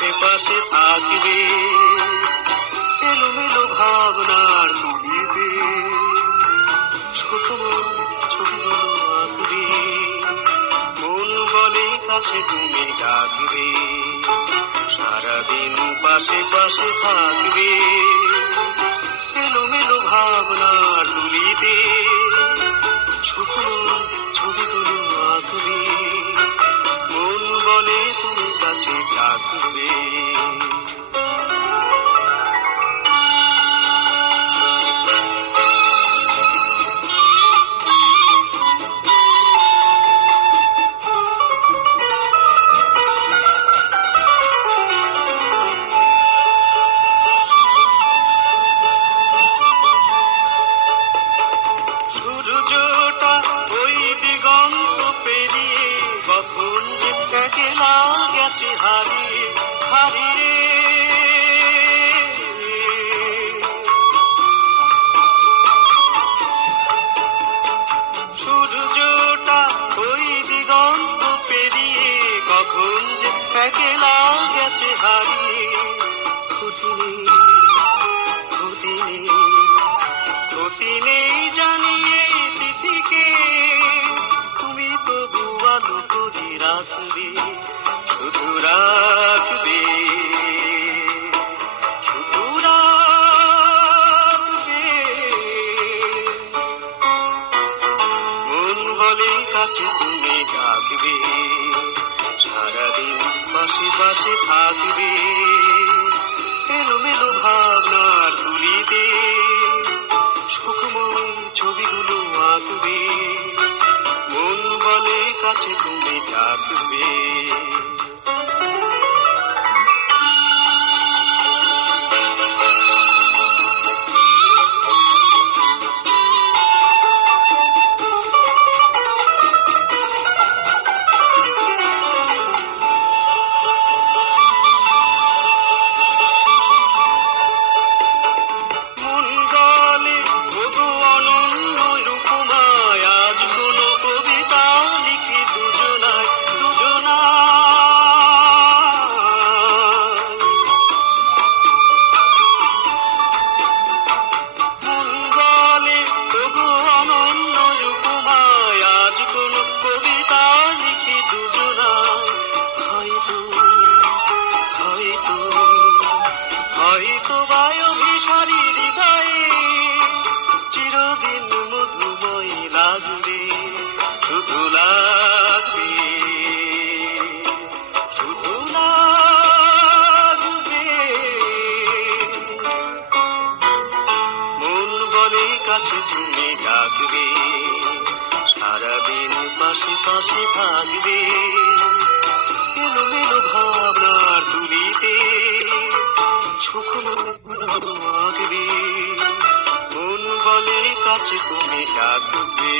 পাশে পাশে থাকবে, এলোমেলো ভাবনার তুলিতে ছোট ছবিগুলো আঁকবে, মন বলে কাছে তুমি ডাকবে, সারাদিন পাশে পাশে থাকবে, এলোমেলো ভাবনার তুলিতে ছোট ছবিগুলো আঁকবে, মন বলে তুমি কাছে ডাকবে। সূর্যটা ওই দিগন্ত পেরিয়ে কখন যে একলা গেছে হারিয়ে হারিয়ে, সূর্যটা ওই দিগন্ত পেরিয়ে কখন যে একলা গেছে হারিয়ে, ক্ষতি নেই ক্ষতি নেই জানিয়ে তিথিকে তুমি তবু আলো করে রাখবে, শুধু রাখবে, শুধু রাখবে, মন বলে কাছে তুমি ডাকবে, সারাদিন পাশে পাশে থাকবে, এলোমেলো ভাবনার তুলিতে সুখময় ছবিগুলো আঁকবে, মন বলে কাছে তুমি ডাকবে। হয়তো বায়ুভিসারী হৃদয়ে চিরদিন মধুময় লাগবে, শুধু লাগবে, শুধু লাগবে, মন বলে কাছে তুমি ডাকবে, সারাদিন পাশে পাশে থাকবে, এলোমেলো ভাবনার তুলিতে আঁকবে, মন বলে কাছে তুমি ডাকবে।